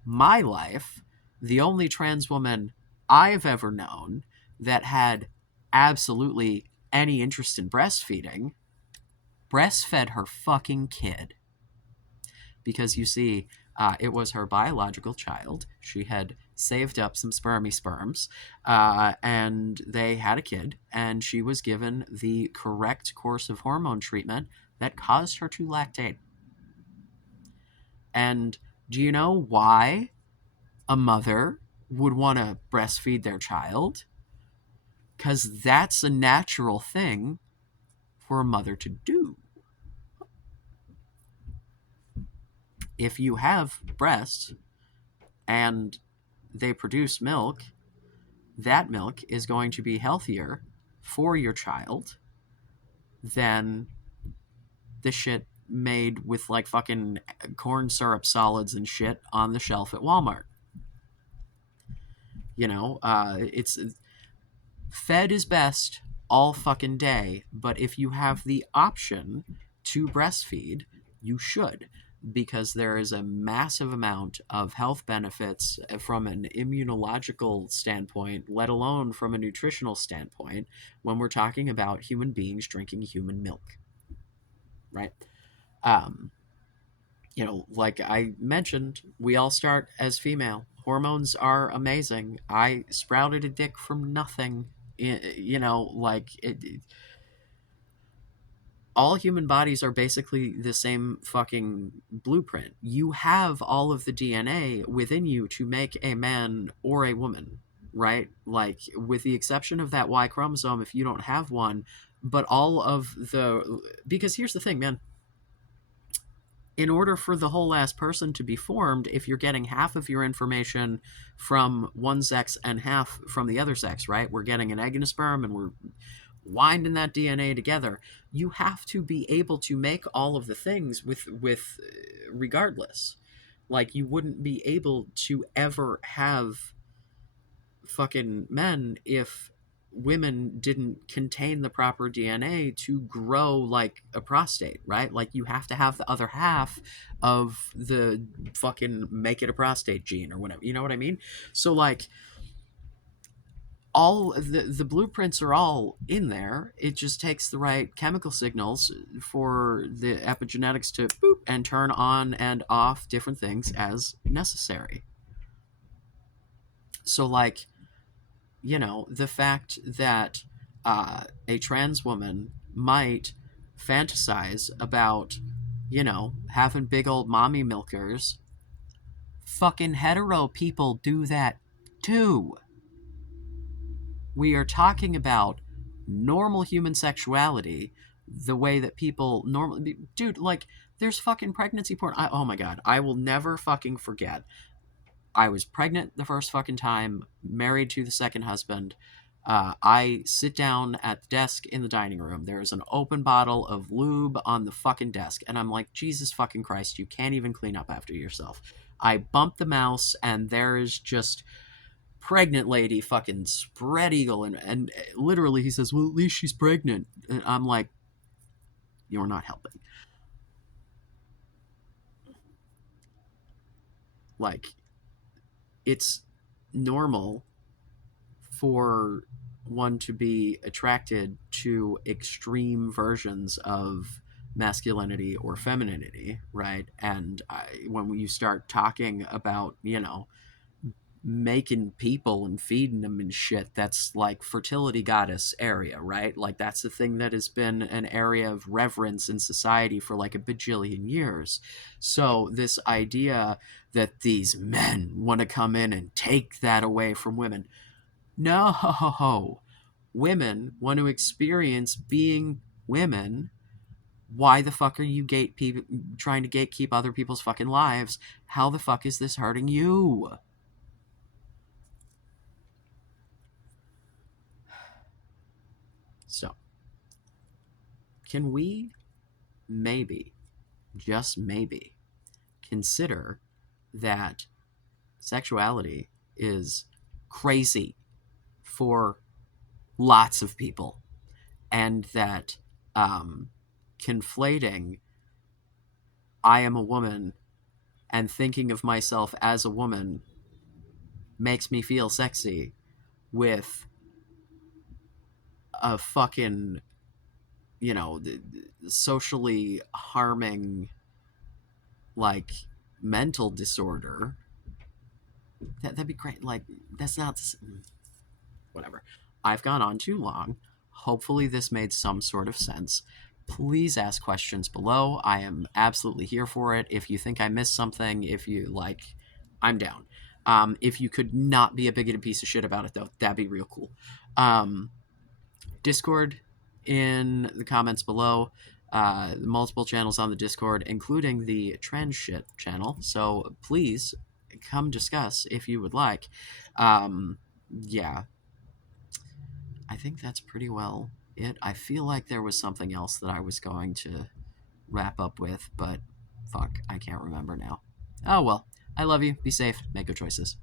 my life, the only trans woman I've ever known that had absolutely any interest in breastfeeding breastfed her fucking kid. Because you see, it was her biological child. She had saved up some sperms, and they had a kid, and she was given the correct course of hormone treatment that caused her to lactate. And do you know why a mother would want to breastfeed their child? Because that's a natural thing for a mother to do. If you have breasts and they produce milk, that milk is going to be healthier for your child than the shit made with like fucking corn syrup solids and shit on the shelf at Walmart. You know, it's fed is best all fucking day, but if you have the option to breastfeed, you should, because there is a massive amount of health benefits from an immunological standpoint, let alone from a nutritional standpoint, when we're talking about human beings drinking human milk, right? Um, you know, like I mentioned, we all start as female. Hormones are amazing. I sprouted a dick from nothing. You know, like all human bodies are basically the same fucking blueprint. You have all of the DNA within you to make a man or a woman, right? Like, with the exception of that Y chromosome, if you don't have one, but all of the. Because here's the thing, man, in order for the whole ass person to be formed, if you're getting half of your information from one sex and half from the other sex, right? We're getting an egg and a sperm and we're winding that DNA together. You have to be able to make all of the things with regardless. Like, you wouldn't be able to ever have fucking men if women didn't contain the proper DNA to grow like a prostate, right? Like, you have to have the other half of the fucking make it a prostate gene or whatever. You know what I mean? So, like, all the blueprints are all in there. It just takes the right chemical signals for the epigenetics to boop and turn on and off different things as necessary. So, like, you know, the fact that a trans woman might fantasize about, you know, having big old mommy milkers, fucking hetero people do that too. We are talking about normal human sexuality, the way that people normally. Dude, like, there's fucking pregnancy porn. Oh my God. I will never fucking forget. I was pregnant the first fucking time, married to the second husband. I sit down at the desk in the dining room. There is an open bottle of lube on the fucking desk. And I'm like, Jesus fucking Christ, you can't even clean up after yourself. I bump the mouse, and there is just pregnant lady fucking spread eagle. And literally, he says, well, at least she's pregnant. And I'm like, you're not helping. Like, it's normal for one to be attracted to extreme versions of masculinity or femininity, right? And when you start talking about, you know, making people and feeding them and shit. That's like fertility goddess area, right? Like that's the thing that has been an area of reverence in society for like a bajillion years. So this idea that these men want to come in and take that away from women, no, women want to experience being women. Why the fuck are you trying to gatekeep other people's fucking lives? How the fuck is this hurting you? So, can we maybe, just maybe, consider that sexuality is crazy for lots of people, and that conflating I am a woman and thinking of myself as a woman makes me feel sexy with a fucking, socially harming, like, mental disorder. That'd be great. Like, that's not whatever. I've gone on too long. Hopefully, this made some sort of sense. Please ask questions below. I am absolutely here for it. If you think I missed something, if you like, I'm down. If you could not be a bigoted piece of shit about it, though, that'd be real cool. Discord in the comments below. Multiple channels on the Discord, including the trans shit channel. So please come discuss if you would like. Yeah, I think that's pretty well it. I feel like there was something else that I was going to wrap up with, but fuck, I can't remember now. Oh well. I love you. Be safe. Make good choices.